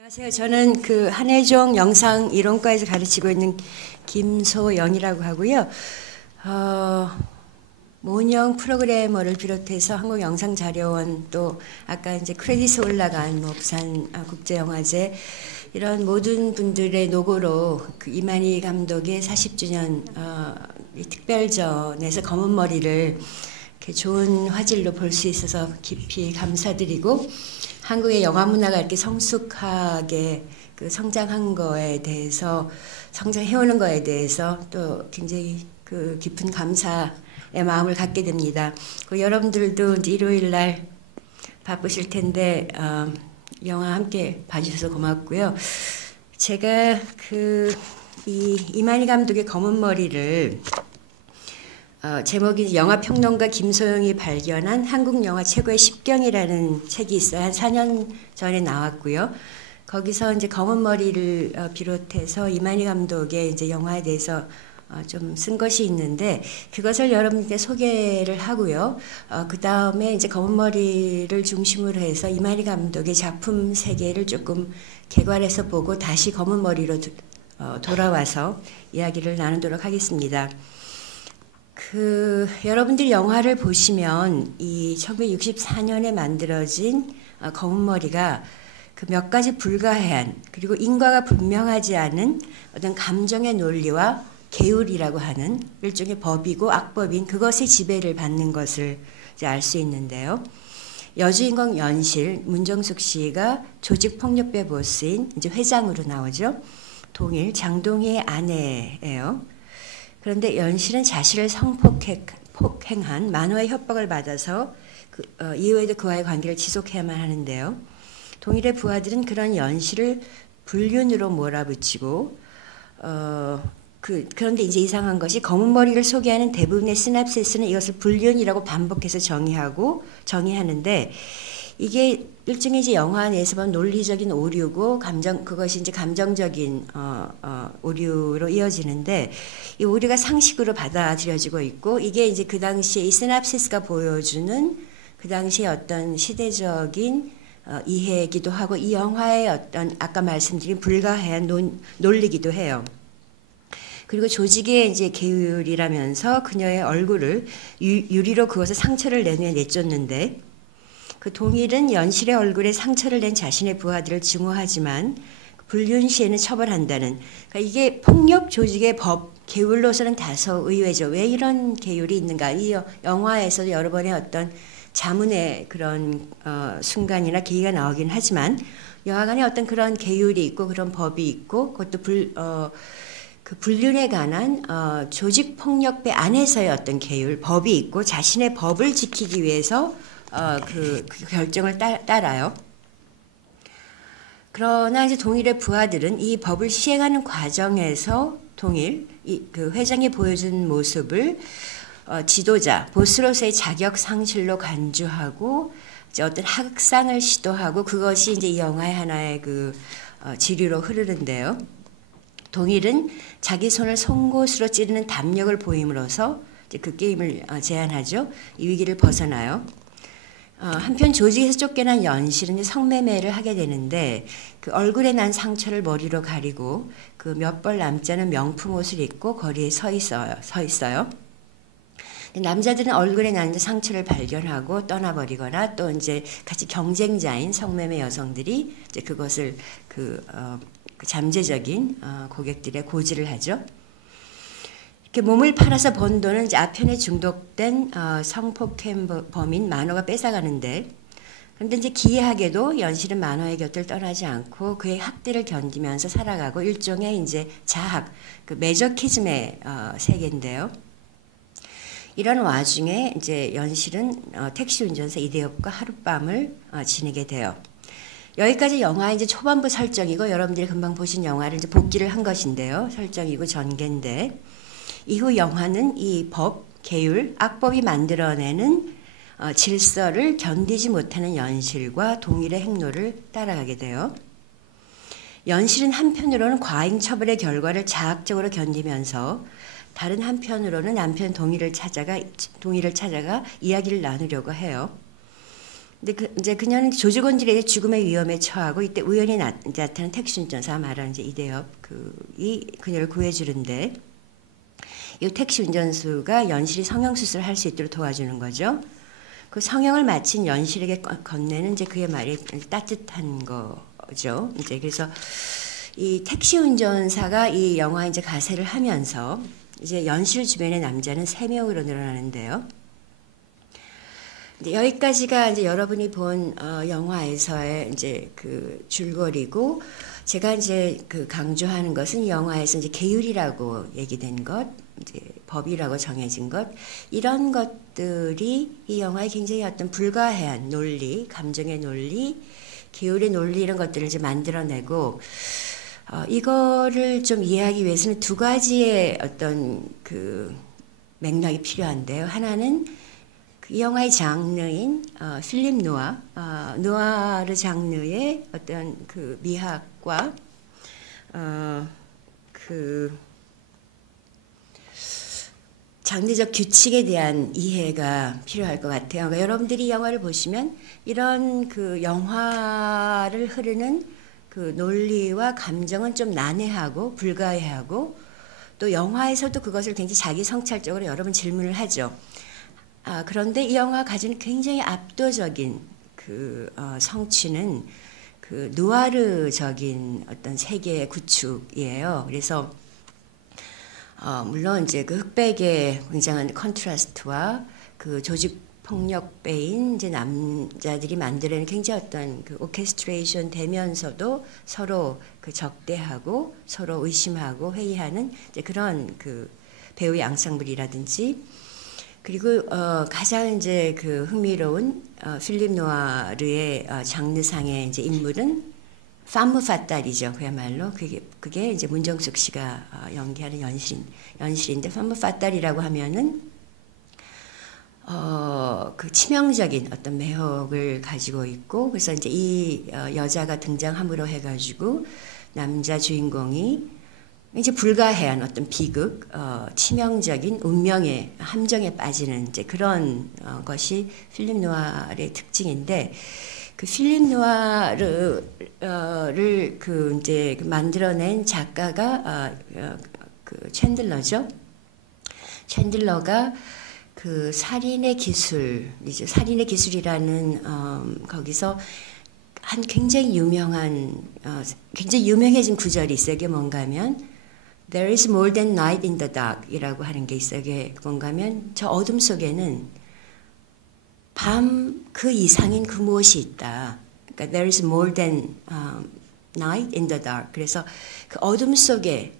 안녕하세요. 저는 그 한혜종 영상 이론과에서 가르치고 있는 김소영이라고 하고요. 모은영 프로그래머를 비롯해서 한국영상자료원 또 아까 이제 크레딧에 올라간 부산 국제영화제 이런 모든 분들의 노고로 그 이만희 감독의 40주년 이 특별전에서 검은 머리를 이렇게 좋은 화질로 볼 수 있어서 깊이 감사드리고 한국의 영화 문화가 이렇게 성숙하게 그 성장한 거에 대해서 성장해오는 거에 대해서 또 굉장히 그 깊은 감사의 마음을 갖게 됩니다. 그 여러분들도 이제 일요일 날 바쁘실 텐데 영화 함께 봐주셔서 고맙고요. 제가 그 이만희 감독의 검은 머리를 제목이 영화평론가 김소영이 발견한 한국 영화 최고의 10경이라는 책이 있어요. 한 4년 전에 나왔고요. 거기서 이제 검은 머리를 비롯해서 이만희 감독의 이제 영화에 대해서 좀 쓴 것이 있는데 그것을 여러분께 소개를 하고요. 그 다음에 이제 검은 머리를 중심으로 해서 이만희 감독의 작품 세계를 조금 개괄해서 보고 다시 검은 머리로 돌아와서 이야기를 나누도록 하겠습니다. 여러분들이 영화를 보시면 이 1964년에 만들어진 검은 머리가 그 몇 가지 불가해한 그리고 인과가 분명하지 않은 어떤 감정의 논리와 계율이라고 하는 일종의 법이고 악법인 그것의 지배를 받는 것을 알 수 있는데요. 여주인공 연실 문정숙 씨가 조직폭력배 보스인 이제 회장으로 나오죠. 동일 장동희의 아내예요. 그런데 연실은 자신을 성폭행한 만호의 협박을 받아서 이후에도 그와의 관계를 지속해야만 하는데요. 동일의 부하들은 그런 연실을 불륜으로 몰아붙이고 그런데 이제 이상한 것이 검은 머리를 소개하는 대부분의 시놉시스는 이것을 불륜이라고 반복해서 정의하는데 이게 일종의 이제 영화 내에서 보면 논리적인 오류고 그것이 이제 감정적인 오류로 이어지는데 이 오류가 상식으로 받아들여지고 있고 이게 이제 그 당시에 이 시놉시스가 보여주는 그 당시의 어떤 시대적인 이해이기도 하고 이 영화의 어떤 아까 말씀드린 불가해한 논리기도 해요. 그리고 조직의 이제 계율이라면서 그녀의 얼굴을 유리로 그것을 상처를 내쫓는데 그 동일은 연실의 얼굴에 상처를 낸 자신의 부하들을 증오하지만 불륜 시에는 처벌한다는 그러니까 이게 폭력 조직의 법 계율로서는 다소 의외죠. 왜 이런 계율이 있는가? 이 영화에서도 여러 번의 어떤 자문의 그런 순간이나 계기가 나오긴 하지만 여하간에 어떤 그런 계율이 있고 그런 법이 있고 그것도 그 불륜에 관한 조직 폭력배 안에서의 어떤 계율 법이 있고 자신의 법을 지키기 위해서 그 결정을 따라요. 그러나 이제 동일의 부하들은 이 법을 시행하는 과정에서 그 회장이 보여준 모습을 지도자, 보스로서의 자격 상실로 간주하고 이제 어떤 학상을 시도하고 그것이 이제 이 영화의 하나의 그 지류로 흐르는데요. 동일은 자기 손을 송곳으로 찌르는 담력을 보임으로써 이제 그 게임을 제안하죠. 이 위기를 벗어나요. 한편 조직에서 쫓겨난 연실은 성매매를 하게 되는데 그 얼굴에 난 상처를 머리로 가리고 그 몇 벌 남지 않은 명품 옷을 입고 거리에 서 있어요. 남자들은 얼굴에 난 상처를 발견하고 떠나버리거나 또 이제 같이 경쟁자인 성매매 여성들이 이제 그것을 그 잠재적인 고객들의 고지를 하죠. 이렇게 몸을 팔아서 번 돈은 이제 아편에 중독된 성폭행 범인 만호가 뺏어가는데 그런데 이제 기이하게도 연실은 만호의 곁을 떠나지 않고 그의 학대를 견디면서 살아가고 일종의 이제 자학, 그 매저키즘의 세계인데요. 이런 와중에 이제 연실은 택시 운전사 이대엽과 하룻밤을 지내게 돼요. 여기까지 영화의 이제 초반부 설정이고 여러분들이 금방 보신 영화를 이제 복기를 한 것인데요. 설정이고 전개인데 이후 영화는 이 법, 계율, 악법이 만들어내는 질서를 견디지 못하는 연실과 동일의 행로를 따라가게 돼요. 연실은 한편으로는 과잉 처벌의 결과를 자학적으로 견디면서 다른 한편으로는 남편 동일을 찾아가 이야기를 나누려고 해요. 근데 이제 그녀는 조직원들의 죽음의 위험에 처하고 이때 우연히 나타난 택시 운전사가 말하는 이제 이대엽 이 그녀를 구해주는데 이 택시 운전수가 연실이 성형수술을 할 수 있도록 도와주는 거죠. 그 성형을 마친 연실에게 건네는 이제 그의 말이 따뜻한 거죠. 이제 그래서 이 택시 운전사가 이 영화에 이제 가세를 하면서 이제 연실 주변의 남자는 3명으로 늘어나는데요. 여기까지가 이제 여러분이 본 영화에서의 이제 그 줄거리고 제가 이제 그 강조하는 것은 이 영화에서 이제 계율이라고 얘기된 것, 이제 법이라고 정해진 것 이런 것들이 이 영화에 굉장히 어떤 불가해한 논리, 감정의 논리, 계율의 논리 이런 것들을 이제 만들어내고 이거를 좀 이해하기 위해서는 두 가지의 어떤 그 맥락이 필요한데요. 하나는 이 영화의 장르인 필립 누아르 장르의 어떤 그 미학과 그 장르적 규칙에 대한 이해가 필요할 것 같아요. 그러니까 여러분들이 이 영화를 보시면 이런 그 영화를 흐르는 그 논리와 감정은 좀 난해하고 불가해하고 또 영화에서도 그것을 굉장히 자기 성찰적으로 여러 번 질문을 하죠. 그런데 이 영화가 가진 굉장히 압도적인 그 성취는 그 누아르적인 어떤 세계의 구축이에요. 그래서 물론 이제 그 흑백의 굉장한 컨트라스트와 그 조직 폭력배인 이제 남자들이 만들어낸 굉장히 어떤 그 오케스트레이션 되면서도 서로 그 적대하고 서로 의심하고 회의하는 이제 그런 그 배우의 앙상블이라든지 그리고 가장 이제 그 흥미로운 필립 누아르의 장르상의 이제 인물은 파무 파탈이죠. 그야말로 그게 이제 문정숙 씨가 연기하는 연실인데 파무 파탈이라고 하면은 그 치명적인 어떤 매혹을 가지고 있고 그래서 이제 이 여자가 등장함으로 해가지고 남자 주인공이 이제 불가해한 어떤 비극, 치명적인 운명의 함정에 빠지는 이제 그런 것이 필립 누아르의 특징인데 그 필립 누아르를 그 이제 만들어낸 작가가 그 챈들러죠. 챈들러가 그 살인의 기술이죠. 살인의 기술이라는 거기서 한 굉장히 유명해진 구절이 있어요. 이게 뭔가 하면 There is more than night in the dark 이라고 하는 게 있어요. 이게 뭔가 하면 저 어둠 속에는 밤 그 이상인 그 무엇이 있다. 그러니까 There is more than night in the dark. 그래서 그 어둠 속에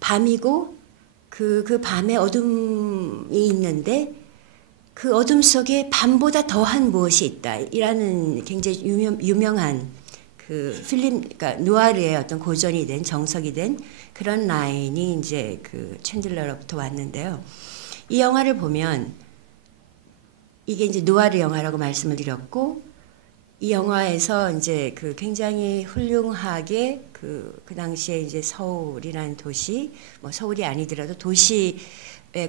밤이고 그 밤에 어둠이 있는데 그 어둠 속에 밤보다 더한 무엇이 있다. 이라는 굉장히 유명한 그 그러니까 누아르의 어떤 고전이 된 정석이 된 그런 라인이 이제 그 챈들러로부터 왔는데요. 이 영화를 보면 이게 이제 누아르 영화라고 말씀을 드렸고 이 영화에서 이제 그 굉장히 훌륭하게 그 당시에 이제 서울이라는 도시 뭐 서울이 아니더라도 도시의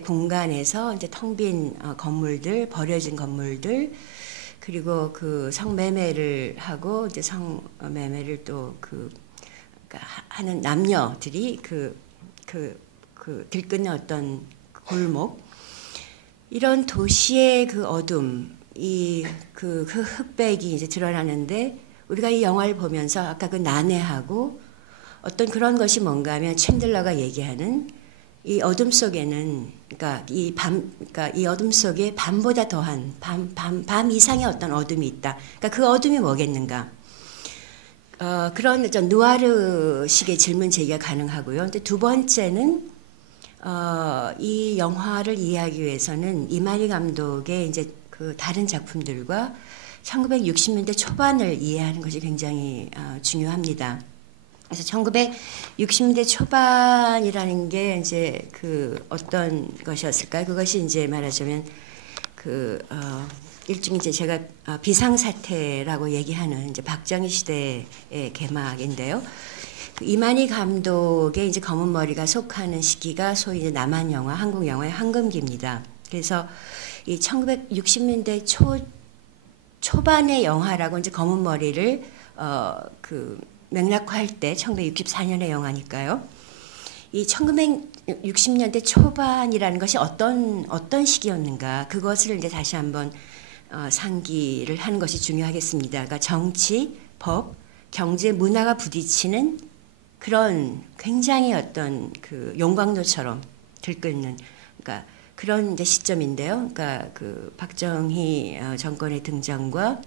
공간에서 이제 텅 빈 건물들 버려진 건물들 그리고 그 성매매를 하고 이제 성매매를 또 하는 남녀들이 들끓는 어떤 골목 이런 도시의 그 어둠 그 흑백이 이제 드러나는데 우리가 이 영화를 보면서 아까 그 난해하고 어떤 그런 것이 뭔가 하면 챈들러가 얘기하는 이 어둠 속에는 그러니까 이 어둠 속에 밤보다 더한 밤 이상의 어떤 어둠이 있다. 그러니까 그 어둠이 뭐겠는가? 그런 어떤 누아르식의 질문 제기가 가능하고요. 근데 두 번째는 이 영화를 이해하기 위해서는 이만희 감독의 이제 그 다른 작품들과 1960년대 초반을 이해하는 것이 굉장히 중요합니다. 그래서 1960년대 초반이라는 게 이제 그 어떤 것이었을까요? 그것이 이제 말하자면 일종의 이제 제가 비상사태라고 얘기하는 이제 박정희 시대의 개막인데요. 이만희 감독의 이제 검은 머리가 속하는 시기가 소위 이제 남한 영화, 한국 영화의 황금기입니다. 그래서 이 1960년대 초반의 영화라고 이제 검은 머리를 그 맥락화할 때 1964년의 영화니까요. 이 1960년대 초반이라는 것이 어떤 시기였는가, 그것을 이제 다시 한번 상기를 하는 것이 중요하겠습니다. 그러니까 정치, 법, 경제, 문화가 부딪히는 그런 굉장히 어떤 그 용광로처럼 들끓는, 그러니까 그런 이제 시점인데요. 그러니까 그 박정희 정권의 등장과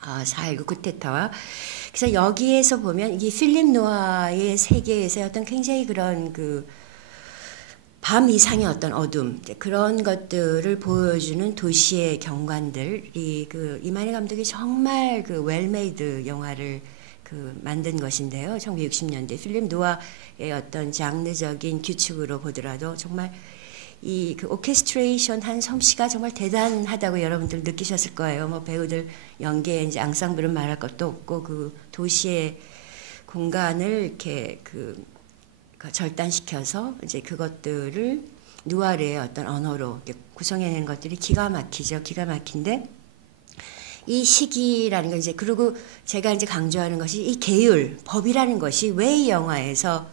4.19 쿠데타와, 그래서 여기에서 보면 이 필립 노아의 세계에서 어떤 굉장히 그런 그 밤 이상의 어떤 어둠, 그런 것들을 보여주는 도시의 경관들이 그 이만희 감독이 정말 그 웰메이드 영화를 그 만든 것인데요. 1960년대 필립 노아의 어떤 장르적인 규칙으로 보더라도 정말 이 그 오케스트레이션 한 솜씨가 정말 대단하다고 여러분들 느끼셨을 거예요. 뭐 배우들 연기에 이제 앙상블은 말할 것도 없고, 그 도시의 공간을 이렇게 그 절단시켜서 이제 그것들을 누아르의 어떤 언어로 구성해낸 것들이 기가 막히죠. 기가 막힌데 이 시기라는 건 이제, 그리고 제가 이제 강조하는 것이 이 계율, 법이라는 것이 왜 이 영화에서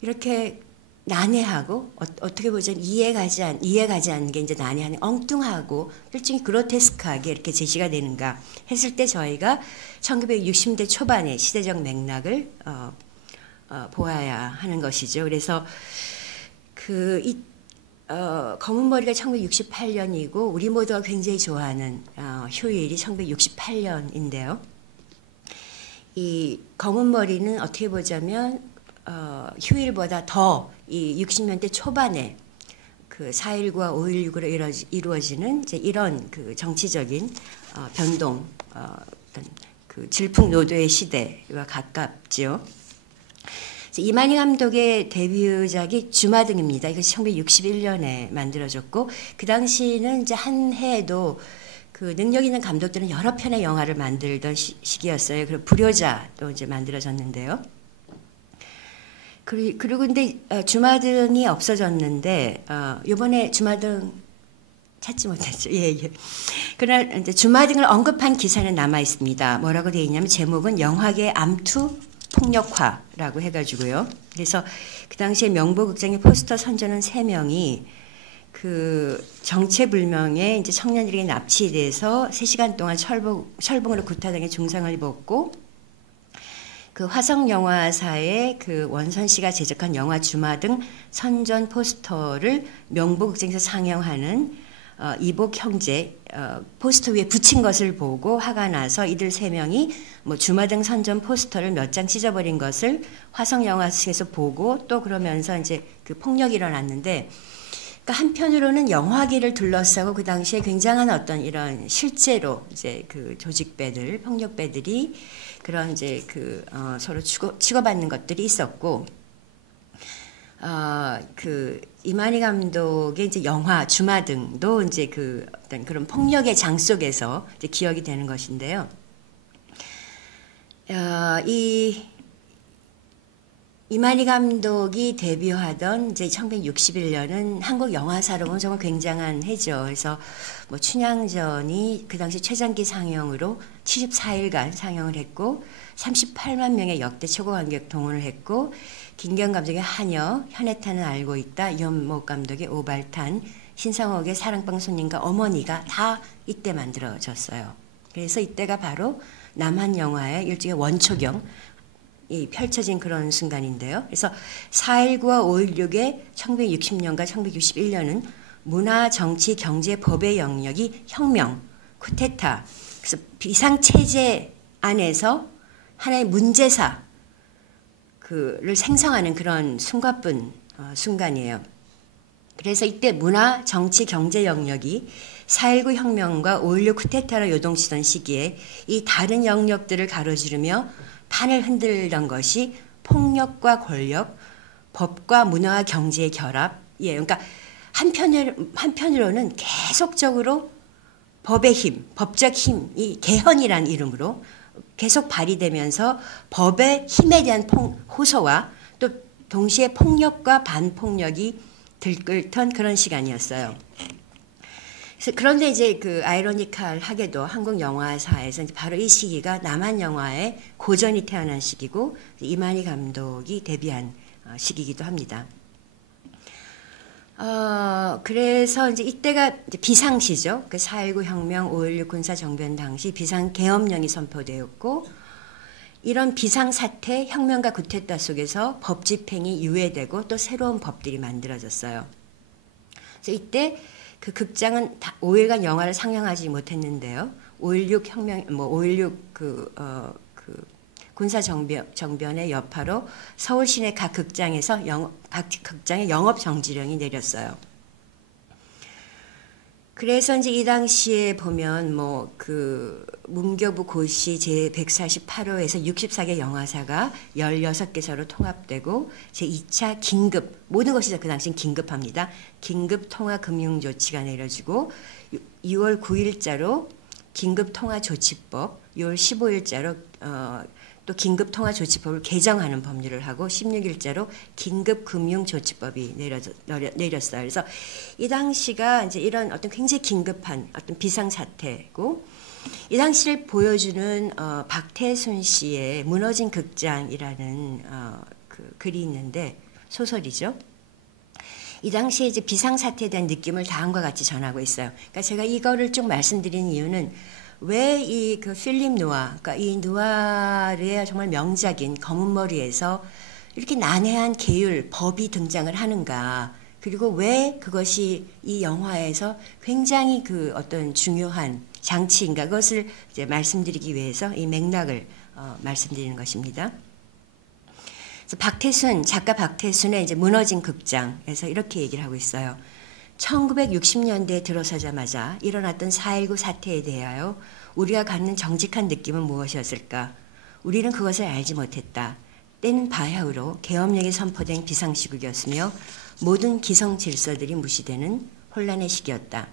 이렇게 난해하고 어떻게 보자면 이해가지 않는 게 이제 난해하는, 엉뚱하고 일종의 그로테스크하게 이렇게 제시가 되는가 했을 때 저희가 1960대 초반의 시대적 맥락을 보아야 하는 것이죠. 그래서 검은 머리가 1968년이고 우리 모두가 굉장히 좋아하는 휴일이 1968년인데요. 이 검은 머리는 어떻게 보자면 휴일보다 더 이 60년대 초반에 그 4.19와 5.16으로 이루어지는 이제 이런 그 정치적인 변동, 어떤 그 질풍노도의 시대와 가깝지요. 이만희 감독의 데뷔작이 주마등입니다. 이것이 1961년에 만들어졌고, 그 당시는 이제 한 해에도 그 능력 있는 감독들은 여러 편의 영화를 만들던 시기였어요. 그리고 불효자도 이제 만들어졌는데요. 그리고 근데 주마등이 없어졌는데 이번에 주마등 찾지 못했죠. 예. 그러나 이제 주마등을 언급한 기사는 남아 있습니다. 뭐라고 되어 있냐면 제목은 영화계 암투 폭력화라고 해가지고요. 그래서 그 당시에 명보극장의 포스터 선전원 3명이 그 정체불명의 이제 청년들에게 납치돼서 3시간 동안 철봉으로 구타당해 중상을 입었고, 그 화성영화사의 그 원선 씨가 제작한 영화 주마등 선전 포스터를 명보극장에서 상영하는 이복 형제 포스터 위에 붙인 것을 보고 화가 나서 이들 3명이 뭐 주마등 선전 포스터를 몇 장 찢어버린 것을 화성영화사에서 보고, 또 그러면서 이제 그 폭력이 일어났는데, 그러니까 한편으로는 영화계를 둘러싸고 그 당시에 굉장한 어떤 이런 실제로 이제 그 조직배들, 폭력배들이 그런 이제 그 서로 치고받는 것들이 있었고, 그 이만희 감독의 이제 영화 주마등도 이제 그 어떤 그런 폭력의 장 속에서 이제 기억이 되는 것인데요. 이만희 감독이 데뷔하던 이제 1961년은 한국 영화사로 보면 정말 굉장한 해죠. 그래서 뭐 춘향전이 그 당시 최장기 상영으로 74일간 상영을 했고 38만 명의 역대 최고 관객 동원을 했고, 김경 감독의 한여, 현해탄은 알고 있다, 이현목 감독의 오발탄, 신상옥의 사랑방 손님과 어머니가 다 이때 만들어졌어요. 그래서 이때가 바로 남한 영화의 일종의 원초경 이 펼쳐진 그런 순간인데요. 그래서 4.19와 5.16의 1960년과 1961년은 문화, 정치, 경제, 법의 영역이 혁명, 쿠데타, 그래서 비상체제 안에서 하나의 문제사 를 생성하는 그런 숨가쁜 순간이에요. 그래서 이때 문화, 정치, 경제 영역이 4.19 혁명과 5.16 쿠데타로 요동치던 시기에 이 다른 영역들을 가로지르며 판을 흔들던 것이 폭력과 권력, 법과 문화와 경제의 결합이에요. 그러니까 한편으로는 계속적으로 법의 힘, 법적 힘이 개헌이라는 이름으로 계속 발휘되면서 법의 힘에 대한 호소와 또 동시에 폭력과 반폭력이 들끓던 그런 시간이었어요. 그래서 그런데 이제 그 아이러니컬하게도 한국 영화사에서 이제 바로 이 시기가 남한 영화의 고전이 태어난 시기고 이만희 감독이 데뷔한 시기이기도 합니다. 그래서 이제 이때가 이제 비상시죠. 그 4.19 혁명, 5.16 군사 정변 당시 비상 계엄령이 선포되었고, 이런 비상 사태, 혁명과 쿠데타 속에서 법 집행이 유예되고 또 새로운 법들이 만들어졌어요. 그래서 이때 그 극장은 5일간 영화를 상영하지 못했는데요. 5.16 혁명, 5.16 군사 정변의 여파로 서울 시내 각 극장에서 각 극장의 영업 정지령이 내렸어요. 그래서 이제 이 당시에 보면 문교부 고시 제 148호에서 64개 영화사가 16개사로 통합되고 제2차 긴급, 모든 것이 그 당시엔 긴급합니다. 긴급 통화 금융 조치가 내려지고 6월 9일자로 긴급 통화 조치법, 6월 15일자로 또 긴급통화조치법을 개정하는 법률을 하고 16일자로 긴급금융조치법이 내렸어요. 그래서 이 당시가 이제 이런 어떤 굉장히 긴급한 어떤 비상사태고, 이 당시를 보여주는 박태순 씨의 무너진 극장이라는 그 글이 있는데, 소설이죠. 이 당시에 이제 비상사태에 대한 느낌을 다음과 같이 전하고 있어요. 그러니까 제가 이거를 쭉 말씀드리는 이유는 왜 이 그 필립 누아, 그러니까 이 누아르의 정말 명작인 검은 머리에서 이렇게 난해한 계율, 법이 등장을 하는가, 그리고 왜 그것이 이 영화에서 굉장히 그 어떤 중요한 장치인가, 그것을 이제 말씀드리기 위해서 이 맥락을 말씀드리는 것입니다. 그래서 박태순, 작가 박태순의 이제 무너진 극장에서 이렇게 얘기를 하고 있어요. 1960년대에 들어서자마자 일어났던 4.19 사태에 대하여 우리가 갖는 정직한 느낌은 무엇이었을까? 우리는 그것을 알지 못했다. 때는 바야흐로 계엄령이 선포된 비상시국이었으며 모든 기성 질서들이 무시되는 혼란의 시기였다.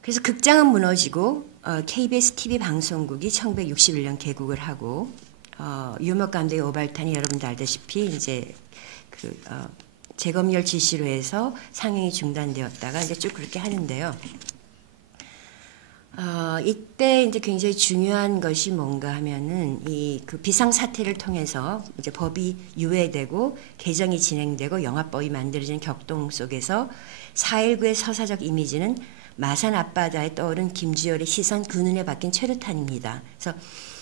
그래서 극장은 무너지고 KBS TV 방송국이 1961년 개국을 하고 유목 감독의 오발탄이 여러분도 알다시피 이제 재검열 지시로 해서 상영이 중단되었다가 이제 쭉 그렇게 하는데요. 이때 이제 굉장히 중요한 것이 뭔가 하면은 이 그 비상 사태를 통해서 이제 법이 유예되고 개정이 진행되고 영화법이 만들어지는 격동 속에서 4.19의 서사적 이미지는 마산 앞바다에 떠오른 김주열의 시선 그 눈에 박힌 최루탄입니다. 그래서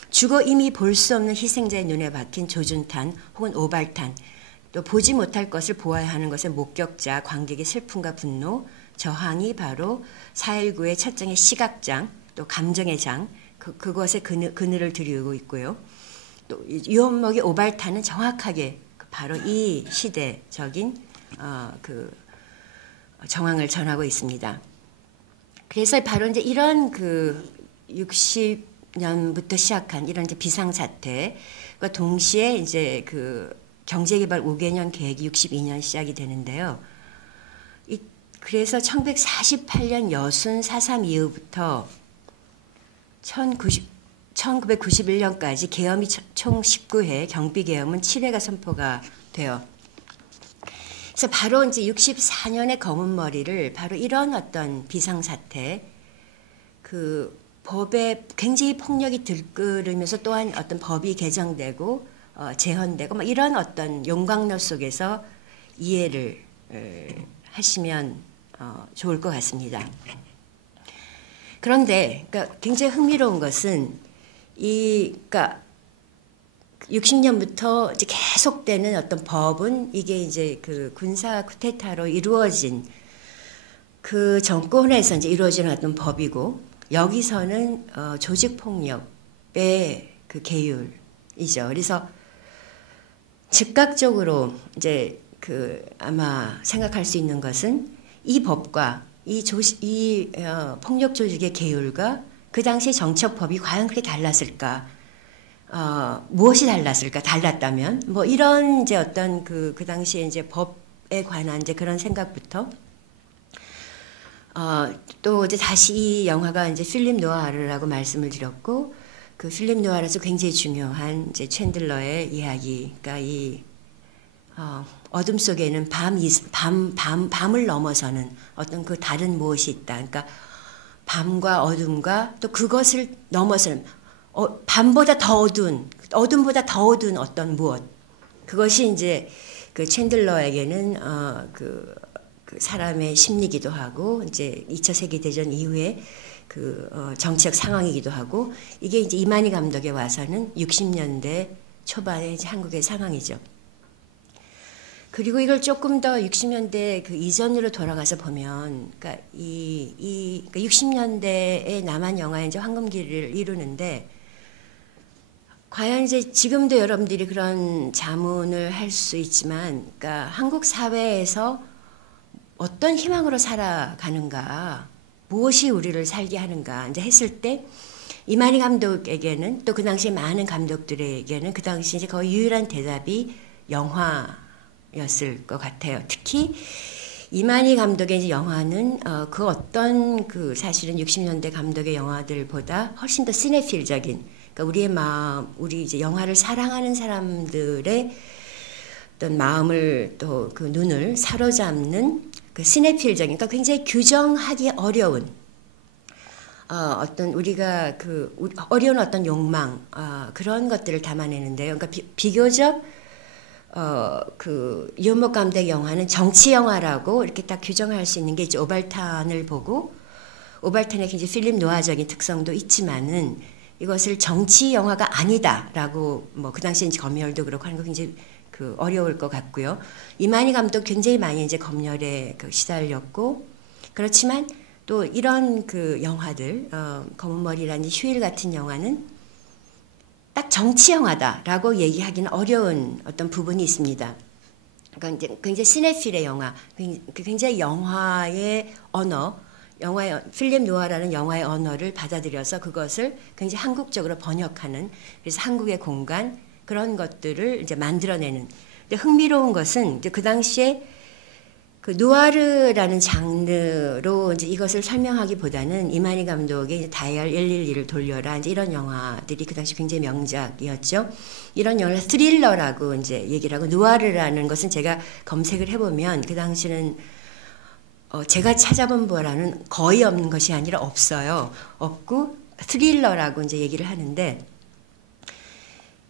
죽어 이미 볼 수 없는 희생자의 눈에 박힌 조준탄 혹은 오발탄, 또 보지 못할 것을 보아야 하는 것의 목격자, 관객의 슬픔과 분노, 저항이 바로 4.19의 첫 장의 시각장, 또 감정의 장, 그것의 그늘을 드리우고 있고요. 또 유언목의 오발탄은 정확하게 바로 이 시대적인 그 정황을 전하고 있습니다. 그래서 바로 이제 이런 그 60년부터 시작한 이런 이제 비상사태과 동시에 이제 그 경제개발 5개년 계획이 62년 시작이 되는데요. 그래서 1948년 여순 4.3 이후부터 1991년까지 계엄이 총 19회, 경비계엄은 7회가 선포가 돼요. 그래서 바로 이제 64년의 검은 머리를 바로 이런 어떤 비상사태, 그 법에 굉장히 폭력이 들끓으면서 또한 어떤 법이 개정되고 재헌되고 뭐 이런 어떤 용광로 속에서 이해를 하시면 좋을 것 같습니다. 그런데 그러니까 굉장히 흥미로운 것은 그러니까 60년부터 이제 계속되는 어떤 법은 이게 이제 그 군사 쿠데타로 이루어진 그 정권에서 이제 이루어지는 어떤 법이고, 여기서는 조직 폭력의 그 계율이죠. 그래서 즉각적으로 이제 그 아마 생각할 수 있는 것은 이 법과 이 폭력 조직의 계율과 그 당시의 정책법이 과연 그렇게 달랐을까? 무엇이 달랐을까? 달랐다면 뭐 이런 이제 어떤 그 당시에 이제 법에 관한 이제 그런 생각부터 또 이제 다시 이 영화가 이제 필립 노아르라고 말씀을 드렸고, 그 필립 노아르에서 굉장히 중요한 이제 챈들러의 이야기, 그러니까 이 어둠 속에는 밤을 넘어서는 어떤 그 다른 무엇이 있다. 그러니까 밤과 어둠과 또 그것을 넘어서는 밤보다 더 어두운, 어둠보다 더 어두운 어떤 무엇. 그것이 이제 그 챈들러에게는 그 사람의 심리기도 하고 이제 2차 세계대전 이후에 그 정치적 상황이기도 하고 이게 이제 이만희 감독에 와서는 60년대 초반의 이제 한국의 상황이죠. 그리고 이걸 조금 더 60년대 그 이전으로 돌아가서 보면, 그러니까 그러니까 60년대의 남한 영화의 이제 황금기를 이루는데, 과연 이제 지금도 여러분들이 그런 자문을 할 수 있지만, 그러니까 한국 사회에서 어떤 희망으로 살아가는가, 무엇이 우리를 살게 하는가, 이제 했을 때, 이만희 감독에게는 또 그 당시 많은 감독들에게는 그 당시 이제 거의 유일한 대답이 영화였을 것 같아요. 특히 이만희 감독의 이제 영화는 그 어떤 그 사실은 60년대 감독의 영화들보다 훨씬 더 시네필적인, 그러니까 우리의 마음, 우리 이제 영화를 사랑하는 사람들의 어떤 마음을 또 그 눈을 사로잡는 그 시네필적인, 그러니까 굉장히 규정하기 어려운 어떤 우리가 그 어려운 어떤 욕망 그런 것들을 담아내는데요. 그러니까 비교적 그 유현목 감독의 영화는 정치 영화라고 이렇게 딱 규정할 수 있는 게 이제 오발탄을 보고 오발탄의 굉장히 필름 노화적인 특성도 있지만은 이것을 정치 영화가 아니다라고 뭐 그 당시에 이제 검열도 그렇고 하는 거 굉장히 그 어려울 것 같고요. 이만희 감독 굉장히 많이 이제 검열에 그 시달렸고 그렇지만 또 이런 그 영화들 검은머리라는 휴일 같은 영화는 딱 정치 영화다라고 얘기하기는 어려운 어떤 부분이 있습니다. 그러니까 이제 굉장히 시네필의 영화, 굉장히 영화의 언어, 영화의 필름 노아라는 영화의 언어를 받아들여서 그것을 굉장히 한국적으로 번역하는, 그래서 한국의 공간 그런 것들을 이제 만들어내는. 근데 흥미로운 것은 이제 그 당시에 그 누아르라는 장르로 이제 이것을 설명하기보다는 이만희 감독의 이제 다이얼 112를 돌려라 이제 이런 영화들이 그 당시 굉장히 명작이었죠. 이런 영화를 스릴러라고 이제 얘기를 하고, 누아르라는 것은 제가 검색을 해보면 그 당시는 제가 찾아본 바라는 거의 없는 것이 아니라 없어요. 없고 스릴러라고 이제 얘기를 하는데,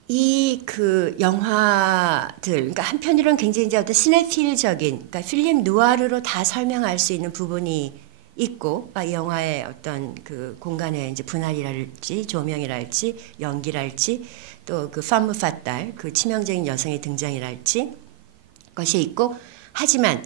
이 그 영화들, 그러니까 한편으로는 굉장히 이제 어떤 시네필적인, 그러니까 필름 누아르로 다 설명할 수 있는 부분이 있고, 이 영화의 어떤 그 공간의 이제 분할이랄지, 조명이랄지, 연기랄지, 또 그 파무 파탈, 그 치명적인 여성의 등장이랄지, 것이 있고, 하지만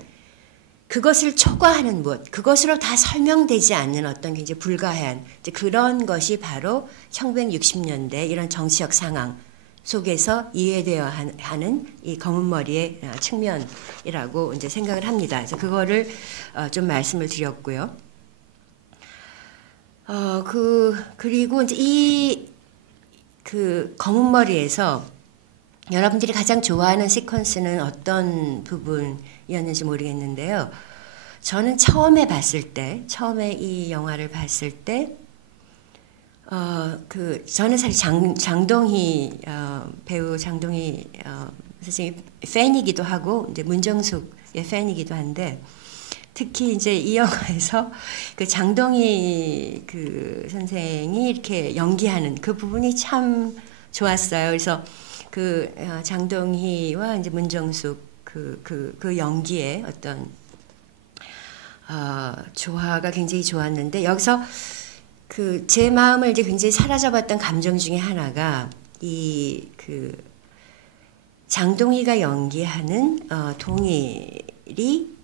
그것을 초과하는 무엇, 그것으로 다 설명되지 않는 어떤 굉장히 불가한 이제 그런 것이 바로 1960년대 이런 정치적 상황 속에서 이해되어야 하는 이 검은머리의 측면이라고 이제 생각을 합니다. 그래서 그거를 좀 말씀을 드렸고요. 그리고 이제 이 그 검은머리에서 여러분들이 가장 좋아하는 시퀀스는 어떤 부분이었는지 모르겠는데요. 저는 처음에 이 영화를 봤을 때, 저는 사실 장동희 배우 장동희 선생님 팬이기도 하고 이제 문정숙의 팬이기도 한데, 특히 이제 이 영화에서 그 장동희 그 선생이 이렇게 연기하는 그 부분이 참 좋았어요. 그래서 그 장동희와 이제 문정숙 그 연기의 어떤 조화가 굉장히 좋았는데, 여기서 그 제 마음을 이제 굉장히 사로잡았던 감정 중에 하나가 이 그 장동희가 연기하는 동일이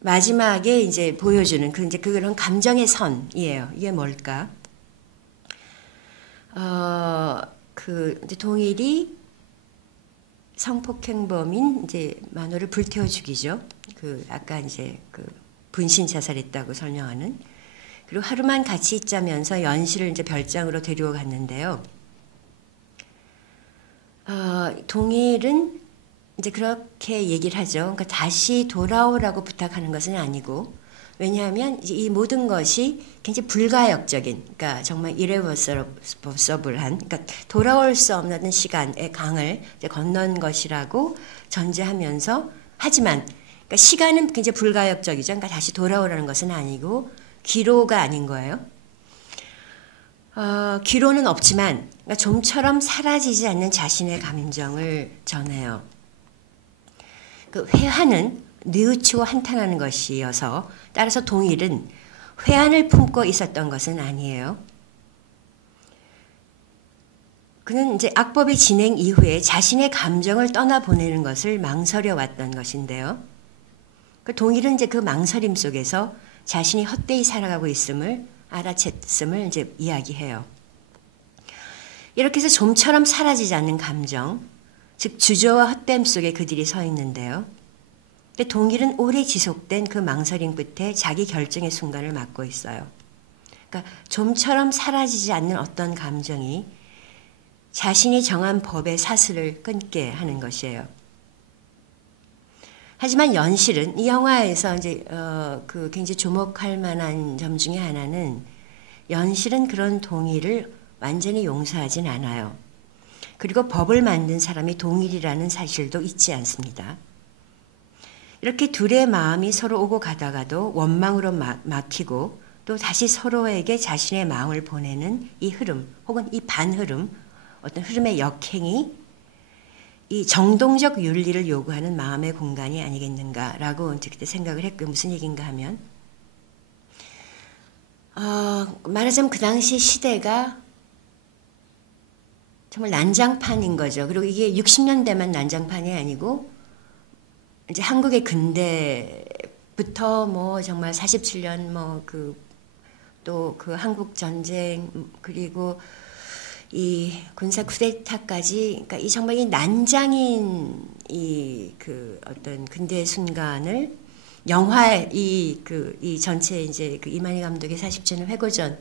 마지막에 이제 보여주는 그런 감정의 선이에요. 이게 뭘까? 이제 동일이 성폭행범인 이제 만호를 불태워 죽이죠. 아까 이제 분신 자살했다고 설명하는. 그리고 하루만 같이 있자면서 연실을 이제 별장으로 데리고 갔는데요. 동일은 이제 그렇게 얘기를 하죠. 그러니까 다시 돌아오라고 부탁하는 것은 아니고 왜냐하면 이제 이 모든 것이 굉장히 불가역적인, 그러니까 정말 irreversible한, 그러니까 돌아올 수 없는 시간의 강을 이제 건넌 것이라고 전제하면서, 하지만 그러니까 시간은 굉장히 불가역적이죠. 그러니까 다시 돌아오라는 것은 아니고 기로가 아닌 거예요. 기로는 없지만 그러니까 좀처럼 사라지지 않는 자신의 감정을 전해요. 그 회한은 뉘우치고 한탄하는 것이어서 따라서 동일은 회한을 품고 있었던 것은 아니에요. 그는 이제 악법의 진행 이후에 자신의 감정을 떠나보내는 것을 망설여 왔던 것인데요. 그 동일은 이제 그 망설임 속에서 자신이 헛되이 살아가고 있음을 알아챘음을 이제 이야기해요. 이렇게 해서 좀처럼 사라지지 않는 감정, 즉 주저와 헛됨 속에 그들이 서 있는데요. 근데 동일은 오래 지속된 그 망설임 끝에 자기 결정의 순간을 맞고 있어요. 그러니까 좀처럼 사라지지 않는 어떤 감정이 자신이 정한 법의 사슬을 끊게 하는 것이에요. 하지만 연실은 이 영화에서 이제 그 굉장히 주목할 만한 점 중에 하나는 연실은 그런 동일을 완전히 용서하진 않아요. 그리고 법을 만든 사람이 동일이라는 사실도 잊지 않습니다. 이렇게 둘의 마음이 서로 오고 가다가도 원망으로 막히고 또 다시 서로에게 자신의 마음을 보내는 이 흐름 혹은 이 반흐름, 어떤 흐름의 역행이 이 정동적 윤리를 요구하는 마음의 공간이 아니겠는가라고 이제 그때 생각을 했고, 무슨 얘기인가 하면 말하자면 그 당시 시대가 정말 난장판인 거죠. 그리고 이게 60년대만 난장판이 아니고 이제 한국의 근대부터 뭐 정말 47년 뭐 또 그 한국 전쟁 그리고 이 군사 쿠데타까지, 그러니까 이 정말 이 난장인 이 그 어떤 근대의 순간을 영화의 이 전체 이제 그 이만희 감독의 40주년 회고전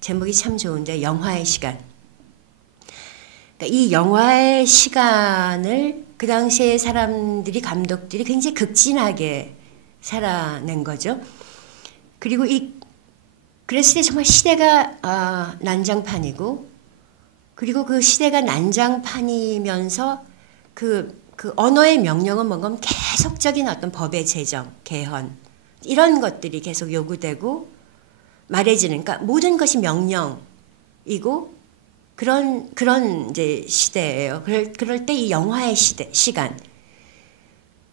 제목이 참 좋은데, 영화의 시간. 그러니까 이 영화의 시간을 그 당시에 사람들이, 감독들이 굉장히 극진하게 살아낸 거죠. 그리고 그랬을 때 정말 시대가 난장판이고, 그리고 그 시대가 난장판이면서 그 언어의 명령은 뭔가 계속적인 어떤 법의 제정, 개헌 이런 것들이 계속 요구되고 말해지는, 그러니까 모든 것이 명령이고 그런 이제 시대예요. 그럴 때 이 영화의 시간,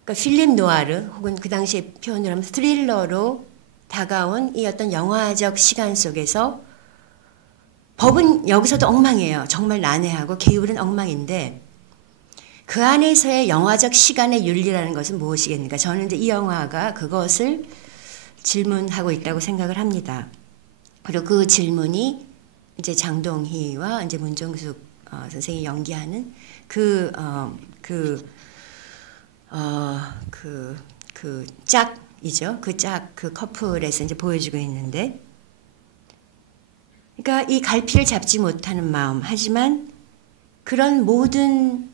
그러니까 필립 노아르 혹은 그 당시에 표현을 하면 스릴러로 다가온 이 어떤 영화적 시간 속에서 법은 여기서도 엉망이에요. 정말 난해하고 계율은 엉망인데 그 안에서의 영화적 시간의 윤리라는 것은 무엇이겠는가? 저는 이제 이 영화가 그것을 질문하고 있다고 생각을 합니다. 그리고 그 질문이 이제 장동희와 이제 문정숙 선생이 연기하는 그 짝이죠. 그 커플에서 이제 보여주고 있는데, 그러니까 이 갈피를 잡지 못하는 마음, 하지만 그런 모든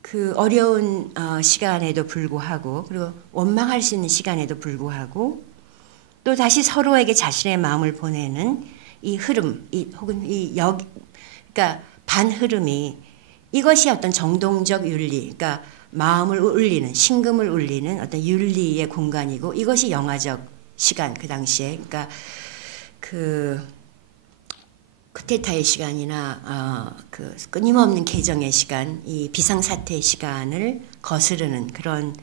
그 어려운 시간에도 불구하고, 그리고 원망할 수 있는 시간에도 불구하고 또 다시 서로에게 자신의 마음을 보내는 이 흐름, 혹은 그러니까 반흐름이, 이것이 어떤 정동적 윤리, 그러니까 마음을 울리는, 심금을 울리는 어떤 윤리의 공간이고, 이것이 영화적 시간, 그 당시에, 그러니까 쿠데타의 시간이나 그 끊임없는 개정의 시간, 이 비상사태의 시간을 거스르는 그런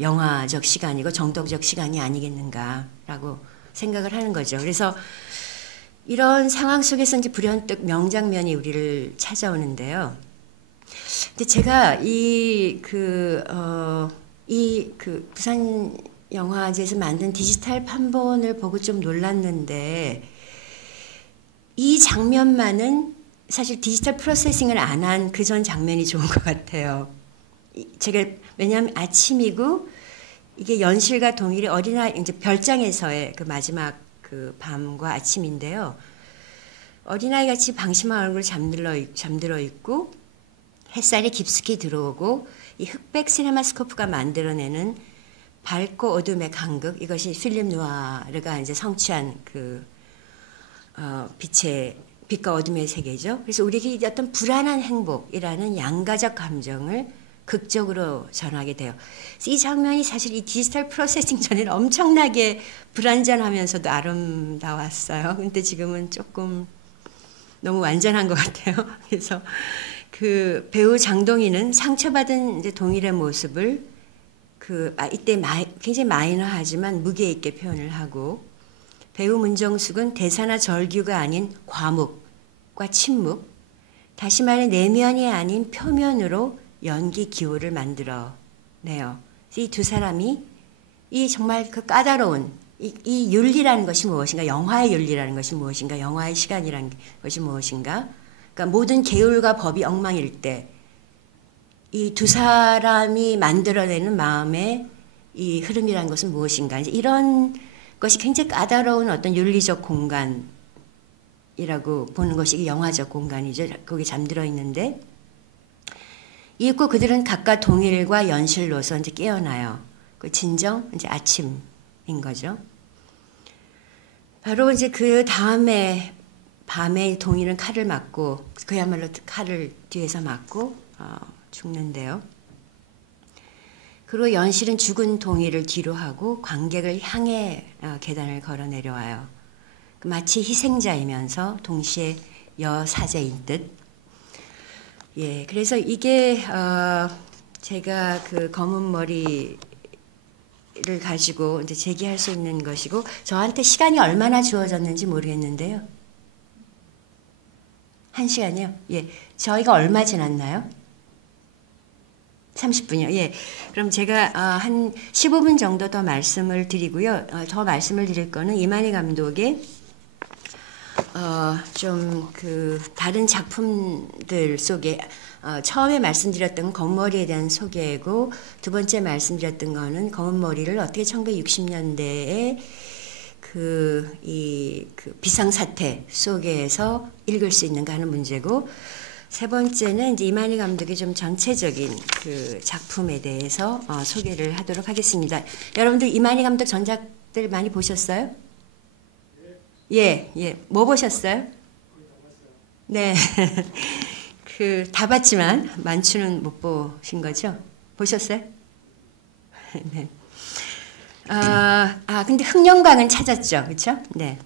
영화적 시간이고 정동적 시간이 아니겠는가라고 생각을 하는 거죠. 그래서 이런 상황 속에서 이제 불현듯 명장면이 우리를 찾아오는데요. 근데 제가 부산 영화제에서 만든 디지털 판본을 보고 좀 놀랐는데, 이 장면만은 사실 디지털 프로세싱을 안 한 그 전 장면이 좋은 것 같아요. 왜냐하면 아침이고, 이게 연실과 동일의 어린아이, 이제 별장에서의 그 마지막 그 밤과 아침인데요. 어린아이 같이 방심한 얼굴 잠들어 있고, 햇살이 깊숙이 들어오고, 이 흑백 시네마스코프가 만들어내는 밝고 어둠의 간극, 이것이 필립 누아르가 이제 성취한 빛과 어둠의 세계죠. 그래서 우리에게 어떤 불안한 행복이라는 양가적 감정을 극적으로 전하게 돼요. 이 장면이 사실 이 디지털 프로세싱 전에는 엄청나게 불완전하면서도 아름다웠어요. 근데 지금은 조금 너무 완전한 것 같아요. 그래서 그 배우 장동희는 상처받은 이제 동일의 모습을 이때 굉장히 마이너하지만 무게 있게 표현을 하고, 배우 문정숙은 대사나 절규가 아닌 과묵과 침묵, 다시 말해 내면이 아닌 표면으로 연기 기호를 만들어내요. 이 두 사람이 이 정말 그 까다로운 이 윤리라는 것이 무엇인가, 영화의 윤리라는 것이 무엇인가, 영화의 시간이라는 것이 무엇인가, 그러니까 모든 계율과 법이 엉망일 때 이 두 사람이 만들어내는 마음의 이 흐름이라는 것은 무엇인가, 이제 이런 것이 굉장히 까다로운 어떤 윤리적 공간이라고 보는 것이 영화적 공간이죠. 거기 잠들어 있는데, 이윽고 그들은 각각 동일과 연실로서 이제 깨어나요. 그 진정 이제 아침인 거죠. 바로 이제 그 다음에 밤에 동일은 칼을 맞고, 그야말로 칼을 뒤에서 맞고 죽는데요. 그리고 연실은 죽은 동일을 뒤로 하고 관객을 향해 계단을 걸어 내려와요. 마치 희생자이면서 동시에 여사제인 듯. 예, 그래서 이게 제가 그 검은 머리를 가지고 이제 제기할 수 있는 것이고, 저한테 시간이 얼마나 주어졌는지 모르겠는데요. 1시간이요? 예, 저희가 얼마 지났나요? 30분이요. 예. 그럼 제가 한 15분 정도 더 말씀을 드리고요. 더 말씀을 드릴 거는 이만희 감독의 좀 다른 작품들 속에 처음에 말씀드렸던 검은머리에 대한 소개고, 두 번째 말씀드렸던 거는 검은머리를 어떻게 1960년대에 그 비상사태 속에서 읽을 수 있는가 하는 문제고, 세 번째는 이제 이만희 감독의 좀 전체적인 그 작품에 대해서 소개를 하도록 하겠습니다. 여러분들 이만희 감독 전작들 많이 보셨어요? 예, 예. 뭐 보셨어요? 네. 다 봤지만 만추는 못 보신 거죠? 보셨어요? 네. 근데 흑룡강은 찾았죠. 그렇죠? 네.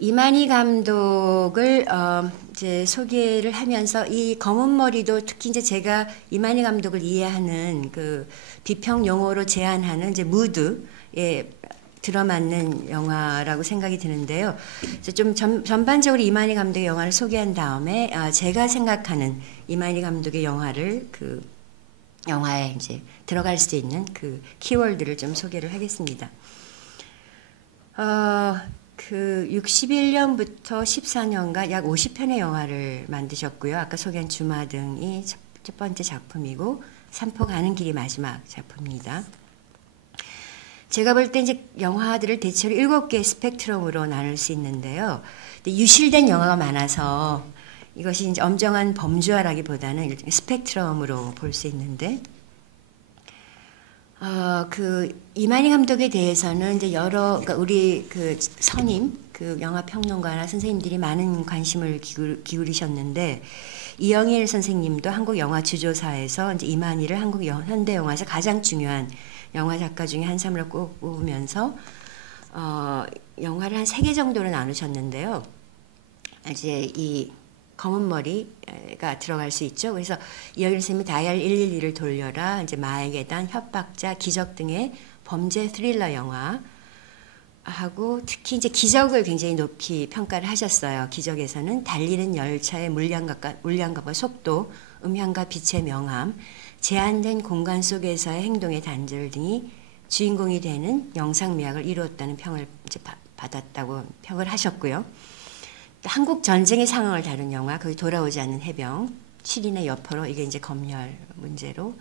이만희 감독을 이제 소개를 하면서 이 검은 머리도 특히 이제 제가 이만희 감독을 이해하는 그 비평 용어로 제안하는 이제 무드에 들어맞는 영화라고 생각이 드는데요. 그래서 좀 전반적으로 이만희 감독의 영화를 소개한 다음에 제가 생각하는 이만희 감독의 영화를 영화에 이제 들어갈 수 있는 그 키워드를 좀 소개를 하겠습니다. 61년부터 14년간 약 50편의 영화를 만드셨고요. 아까 소개한 주마등이 첫 번째 작품이고, 산포 가는 길이 마지막 작품입니다. 제가 볼 때 이제 영화들을 대체로 7개의 스펙트럼으로 나눌 수 있는데요. 유실된 영화가 많아서 이것이 이제 엄정한 범주화라기보다는 스펙트럼으로 볼 수 있는데, 이만희 감독에 대해서는 이제 그러니까 우리 선임, 영화 평론가나 선생님들이 많은 관심을 기울이셨는데, 이영일 선생님도 한국 영화 주조사에서 이제 이만희를 한국 현대 영화에서 가장 중요한 영화 작가 중에 한 사람으로 꼽으면서 영화를 한 3개 정도로 나누셨는데요. 이제 이 검은 머리가 들어갈 수 있죠. 그래서 이영일 선생님이 다이얼 112를 돌려라, 이제 마의 계단, 협박자, 기적 등의 범죄 스릴러 영화 하고, 특히 이제 기적을 굉장히 높이 평가를 하셨어요. 기적에서는 달리는 열차의 물량감과 속도, 음향과 빛의 명암, 제한된 공간 속에서의 행동의 단절 등이 주인공이 되는 영상미학을 이루었다는 평을 이제 받았다고 평을 하셨고요. 한국 전쟁의 상황을 다룬 영화, 거기 돌아오지 않는 해병, 7인의 여포로, 이게 이제 검열 문제로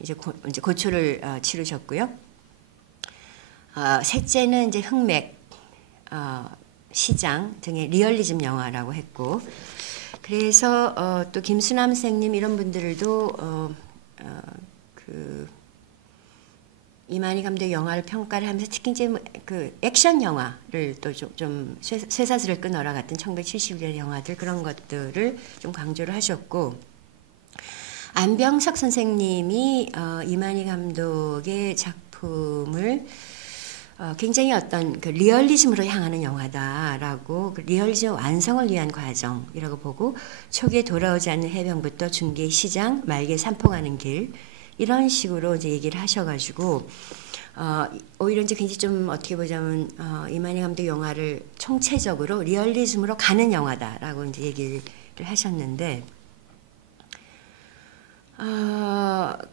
이제 고초를 치르셨고요. 셋째는 이제 흑맥, 시장 등의 리얼리즘 영화라고 했고, 그래서 또 김수남 선생님 이런 분들도 그 이만희 감독 영화를 평가를 하면서 특히 이제 그 액션 영화를 또 좀 쇠사슬을 끊어라 같은 1970년 영화들 그런 것들을 좀 강조를 하셨고, 안병석 선생님이 이만희 감독의 작품을 굉장히 어떤 그 리얼리즘으로 향하는 영화다라고, 그 리얼리즘 완성을 위한 과정이라고 보고, 초기에 돌아오지 않는 해병부터 중기의 시장, 말기에 산포가는 길, 이런 식으로 이제 얘기를 하셔가지고, 오히려 이제 굉장히 좀 어떻게 보자면 이만희 감독 영화를 총체적으로 리얼리즘으로 가는 영화다라고 이제 얘기를 하셨는데,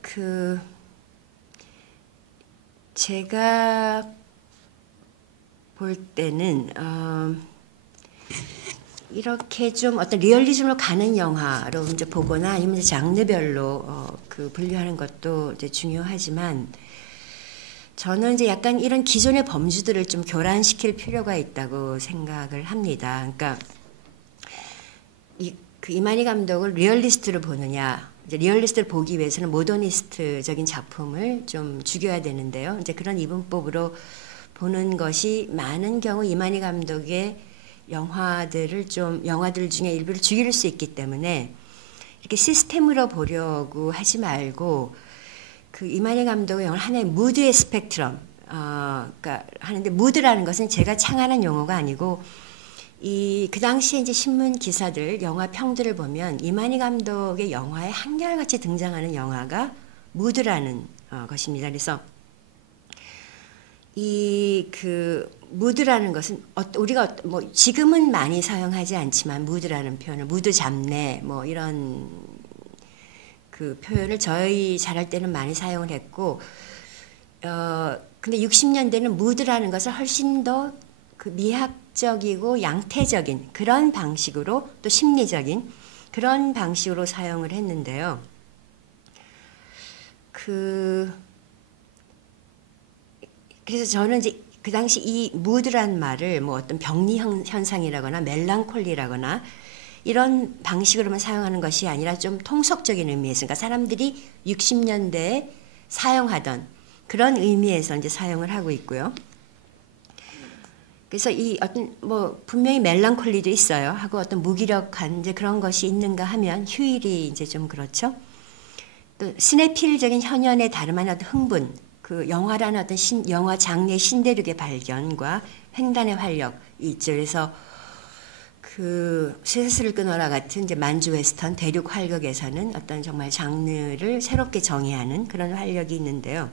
그 제가 볼 때는 이렇게 좀 어떤 리얼리즘으로 가는 영화로 이제 보거나 아니면 이제 장르별로 그 분류하는 것도 이제 중요하지만, 저는 이제 약간 이런 기존의 범주들을 좀 교란시킬 필요가 있다고 생각을 합니다. 그러니까 그 이만희 감독을 리얼리스트로 보느냐, 이제 리얼리스트를 보기 위해서는 모더니스트적인 작품을 좀 죽여야 되는데요. 이제 그런 이분법으로 보는 것이 많은 경우 이만희 감독의 영화들 중에 일부를 죽일 수 있기 때문에 이렇게 시스템으로 보려고 하지 말고, 그 이만희 감독의 영화를 하나의 무드의 스펙트럼, 그러니까 하는데, 무드라는 것은 제가 창안한 용어가 아니고, 그 당시에 이제 신문 기사들, 영화 평들을 보면 이만희 감독의 영화에 한결같이 등장하는 영화가 무드라는 것입니다. 그래서 그 무드라는 것은 우리가 뭐 지금은 많이 사용하지 않지만, 무드라는 표현을 무드 잡내 뭐 이런 그 표현을 저희 잘할 때는 많이 사용을 했고, 근데 60년대는 무드라는 것을 훨씬 더 그 미학적이고 양태적인 그런 방식으로, 또 심리적인 그런 방식으로 사용을 했는데요. 그래서 저는 이제 그 당시 이 무드란 말을 뭐 어떤 병리 현상이라거나 멜랑콜리라거나 이런 방식으로만 사용하는 것이 아니라 좀 통속적인 의미에서, 그러니까 사람들이 60년대에 사용하던 그런 의미에서 이제 사용을 하고 있고요. 그래서 이 어떤 뭐 분명히 멜랑콜리도 있어요 하고 어떤 무기력한 이제 그런 것이 있는가 하면 휴일이 이제 좀 그렇죠. 또 시네필적인 현연의 다름 아닌 어떤 흥분, 그 영화라는 어떤 영화 장르의 신대륙의 발견과 횡단의 활력이 있죠. 그래서 그 쇠사슬을 끊어라 같은 이제 만주 웨스턴 대륙 활극에서는 어떤 정말 장르를 새롭게 정의하는 그런 활력이 있는데요.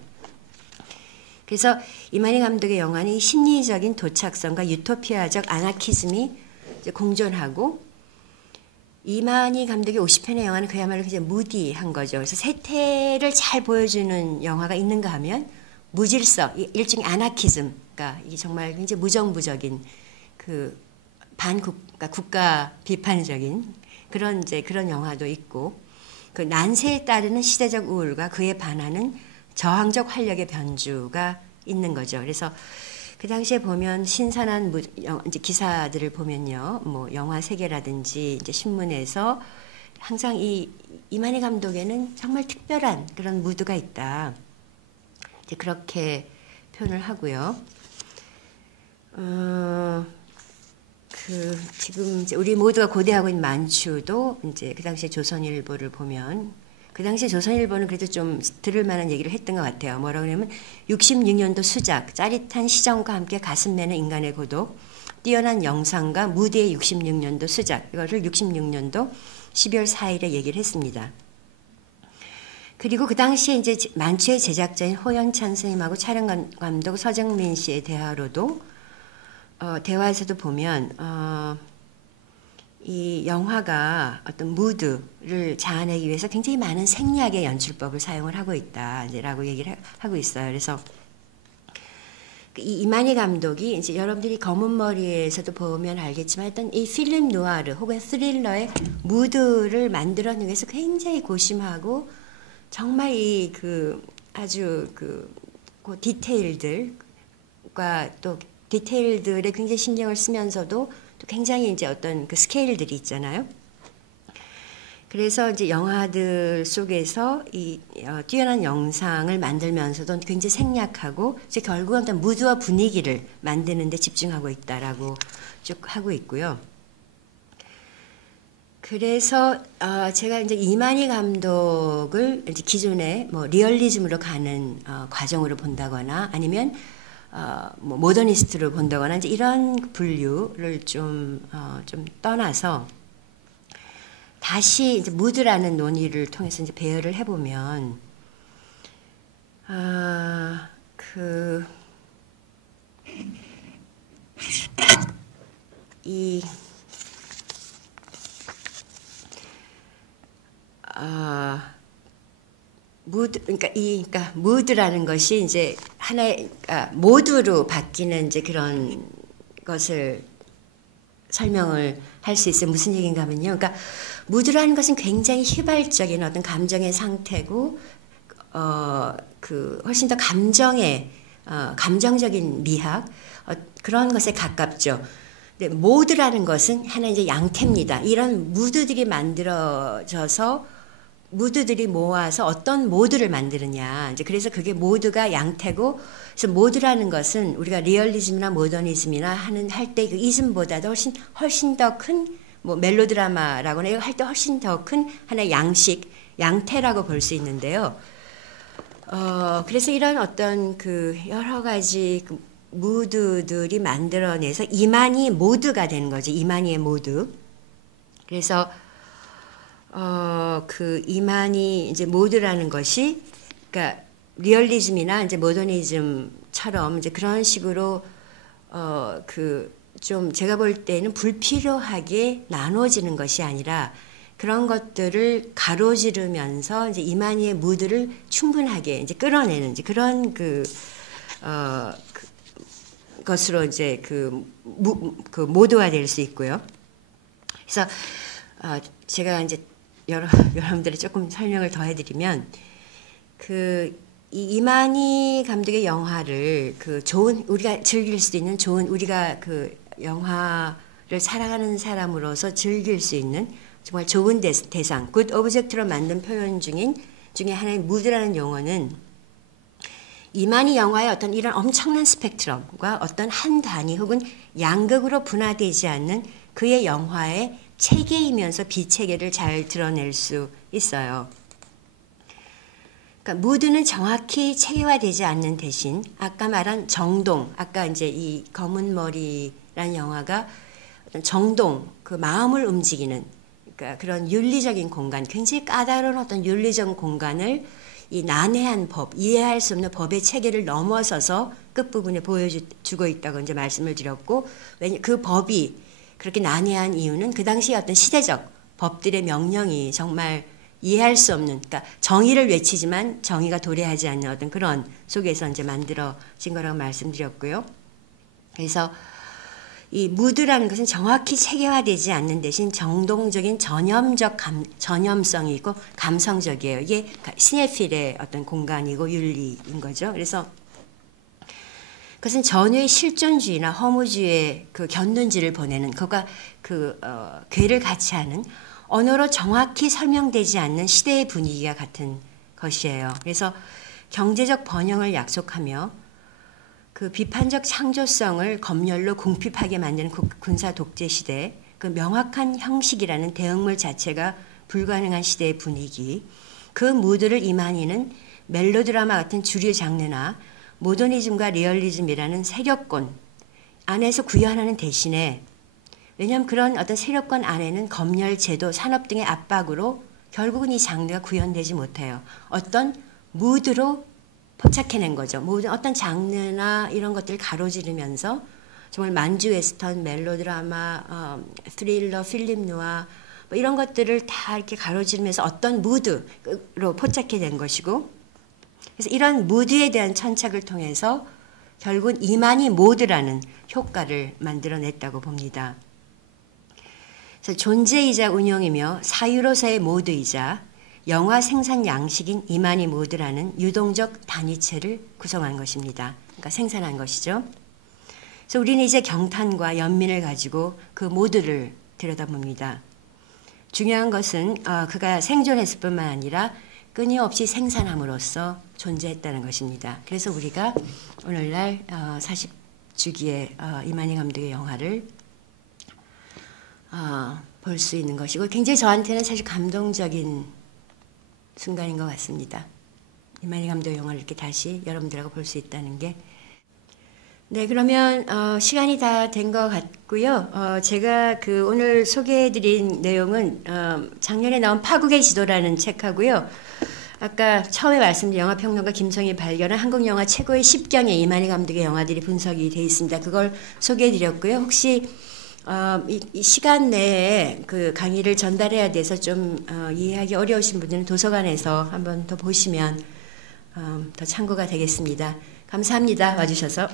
그래서 이만희 감독의 영화는 심리적인 도착성과 유토피아적 아나키즘이 이제 공존하고, 이만희 감독의 50편의 영화는 그야말로 이제 무디한 거죠. 그래서 세태를 잘 보여주는 영화가 있는가 하면 무질서, 일종의 아나키즘, 그러니까 이게 정말 굉장히 무정부적인 그 그러니까 국가 비판적인 그런 영화도 있고, 그 난세에 따르는 시대적 우울과 그에 반하는 저항적 활력의 변주가 있는 거죠. 그래서 그 당시에 보면 신선한 이제 기사들을 보면요, 뭐 영화 세계라든지 이제 신문에서 항상 이만희 감독에는 정말 특별한 그런 무드가 있다, 이제 그렇게 표현을 하고요. 지금 이제 우리 모두가 고대하고 있는 만추도 이제 그 당시에 조선일보를 보면, 그 당시에 조선일보는 그래도 좀 들을 만한 얘기를 했던 것 같아요. 뭐라고 하냐면 66년도 수작, 짜릿한 시정과 함께 가슴 내는 인간의 고독, 뛰어난 영상과 무대의 66년도 수작, 이거를 66년도 12월 4일에 얘기를 했습니다. 그리고 그 당시에 이제 만추의 제작자인 호연찬 선생님하고 촬영 감독 서정민 씨의 대화로도 대화에서도 보면 이 영화가 어떤 무드를 자아내기 위해서 굉장히 많은 생략의 연출법을 사용을 하고 있다라고 얘기를 하고 있어요. 그래서 이만희 감독이 이제 여러분들이 검은 머리에서도 보면 알겠지만 어떤 이 필름 누아르 혹은 스릴러의 무드를 만들어내기 위해서 굉장히 고심하고, 정말 아주 디테일들과 또 디테일들에 굉장히 신경을 쓰면서도 또 굉장히 이제 어떤 그 스케일들이 있잖아요. 그래서 이제 영화들 속에서 이 뛰어난 영상을 만들면서도 굉장히 생략하고 이제 결국은 어떤 무드와 분위기를 만드는 데 집중하고 있다라고 쭉 하고 있고요. 그래서 제가 이제 이만희 감독을 이제 기존에 뭐 리얼리즘으로 가는 과정으로 본다거나 아니면 뭐 모더니스트로 본다거나 이제 이런 분류를 좀 떠나서 다시 이제 무드라는 논의를 통해서 이제 배열을 해보면 그러니까 무드라는 것이 이제 하나의 모드로 바뀌는 이제 그런 것을 설명을 할 수 있어요. 무슨 얘기인가 하면요. 그러니까 무드라는 것은 굉장히 휘발적인 어떤 감정의 상태고 훨씬 더 감정적인 미학 그런 것에 가깝죠. 근데 모드라는 것은 하나 이제 양태입니다. 이런 무드들이 만들어져서 무드들이 모아서 어떤 모드를 만드느냐. 이제 그래서 그게 모드가 양태고, 그래서 모드라는 것은 우리가 리얼리즘이나 모더니즘이나 할 때 그 이즘보다도 훨씬 더 큰 뭐 멜로드라마라거나 할 때 훨씬 더 큰 하나의 양태라고 볼 수 있는데요. 그래서 이런 어떤 그 여러 가지 그 무드들이 만들어내서 이만희 모드가 되는 거죠. 이만희의 모드. 그래서 그 이만희 이제 모드라는 것이 그러니까 리얼리즘이나 이제 모더니즘처럼 이제 그런 식으로 좀 제가 볼 때는 불필요하게 나눠지는 것이 아니라 그런 것들을 가로지르면서 이제 이만희의 무드를 충분하게 이제 끌어내는 이제 그런 것으로 이제 그 모드화 될 수 있고요. 그래서 제가 이제 여러분들이 조금 설명을 더 해드리면 이만희 감독의 영화를 좋은 우리가 즐길 수 있는 좋은 우리가 그 영화를 사랑하는 사람으로서 즐길 수 있는 정말 좋은 대상, 굿 오브젝트로 만든 표현 중에 하나의 무드라는 용어는 이만희 영화의 어떤 이런 엄청난 스펙트럼과 어떤 한 단위 혹은 양극으로 분화되지 않는 그의 영화의 체계이면서 비체계를 잘 드러낼 수 있어요. 그러니까 무드는 정확히 체계화되지 않는 대신 아까 말한 정동, 아까 이제 이 검은 머리라는 영화가 어떤 정동, 그 마음을 움직이는 그러니까 그런 윤리적인 공간, 굉장히 까다로운 어떤 윤리적 공간을 이 난해한 법, 이해할 수 없는 법의 체계를 넘어서서 끝부분에 보여주고 있다고 이제 말씀을 드렸고, 그 법이 그렇게 난해한 이유는 그 당시 어떤 시대적 법들의 명령이 정말 이해할 수 없는, 그러니까 정의를 외치지만 정의가 도래하지 않는 어떤 그런 속에서 이제 만들어진 거라고 말씀드렸고요. 그래서 이 무드라는 것은 정확히 체계화되지 않는 대신 정동적인 전염성이 있고 감성적이에요. 이게 시네필의 어떤 공간이고 윤리인 거죠. 그래서 그것은 전후의 실존주의나 허무주의의 그 견눈질을 보내는 그가 괴를 같이 하는 언어로 정확히 설명되지 않는 시대의 분위기가 같은 것이에요. 그래서 경제적 번영을 약속하며 그 비판적 창조성을 검열로 궁핍하게 만드는 군사 독재 시대, 그 명확한 형식이라는 대응물 자체가 불가능한 시대의 분위기, 그 무드를 이만희는 멜로드라마 같은 주류 장르나 모더니즘과 리얼리즘이라는 세력권 안에서 구현하는 대신에 왜냐하면 그런 어떤 세력권 안에는 검열, 제도, 산업 등의 압박으로 결국은 이 장르가 구현되지 못해요. 어떤 무드로 포착해낸 거죠. 모든 어떤 장르나 이런 것들을 가로지르면서 정말 만주 웨스턴, 멜로드라마, 스릴러, 필름 누아 뭐 이런 것들을 다 이렇게 가로지르면서 어떤 무드로 포착해낸 것이고 그래서 이런 무드에 대한 천착을 통해서 결국은 이만희 모드라는 효과를 만들어냈다고 봅니다. 그래서 존재이자 운용이며 사유로서의 모드이자 영화 생산 양식인 이만희 모드라는 유동적 단위체를 구성한 것입니다. 그러니까 생산한 것이죠. 그래서 우리는 이제 경탄과 연민을 가지고 그 모드를 들여다봅니다. 중요한 것은 그가 생존했을 뿐만 아니라 끊임없이 생산함으로써 존재했다는 것입니다. 그래서 우리가 오늘날 40주기의 이만희 감독의 영화를 볼 수 있는 것이고 굉장히 저한테는 사실 감동적인 순간인 것 같습니다. 이만희 감독의 영화를 이렇게 다시 여러분들하고 볼 수 있다는 게. 네, 그러면 시간이 다 된 것 같고요. 제가 오늘 소개해드린 내용은 작년에 나온 파국의 지도라는 책하고요. 아까 처음에 말씀드린 영화평론가 김성희 발견한 한국 영화 최고의 10경의 이만희 감독의 영화들이 분석이 되어 있습니다. 그걸 소개해드렸고요. 혹시 이 시간 내에 그 강의를 전달해야 돼서 좀 이해하기 어려우신 분들은 도서관에서 한번 더 보시면 더 참고가 되겠습니다. 감사합니다. 와주셔서.